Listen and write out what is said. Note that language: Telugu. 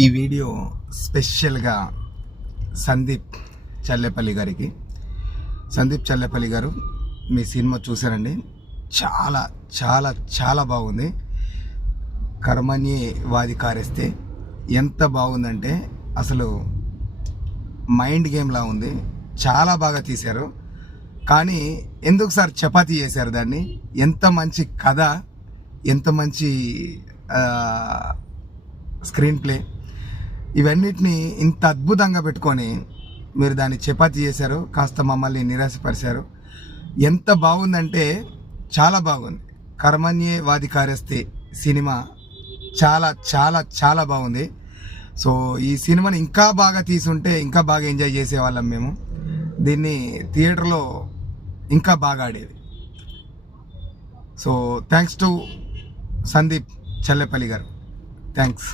ఈ వీడియో స్పెషల్గా సందీప్ చల్లేపల్లి గారికి. సందీప్ చల్లేపల్లి గారు, మీ సినిమా చూసారండి, చాలా చాలా చాలా బాగుంది. కర్మణ్యే వాధికారస్తే ఎంత బాగుందంటే అసలు మైండ్ గేమ్లా ఉంది. చాలా బాగా తీశారు. కానీ ఎందుకు సార్ చపాతీ చేశారు దాన్ని? ఎంత మంచి కథ, ఎంత మంచి స్క్రీన్ ప్లే, ఇవన్నిటిని ఇంత అద్భుతంగా పెట్టుకొని మీరు దాన్ని చపాతీ చేశారు. కాస్త మమ్మల్ని నిరాశపరిచారు. ఎంత బాగుందంటే చాలా బాగుంది. కర్మణ్యే వాధికారస్తే సినిమా చాలా చాలా చాలా బాగుంది. సో ఈ సినిమాని ఇంకా బాగా తీసుంటే ఇంకా బాగా ఎంజాయ్ చేసేవాళ్ళం మేము. దీన్ని థియేటర్లో ఇంకా బాగా ఆడేది. సో థ్యాంక్స్ టు సందీప్ చల్లేపల్లి గారు. థ్యాంక్స్.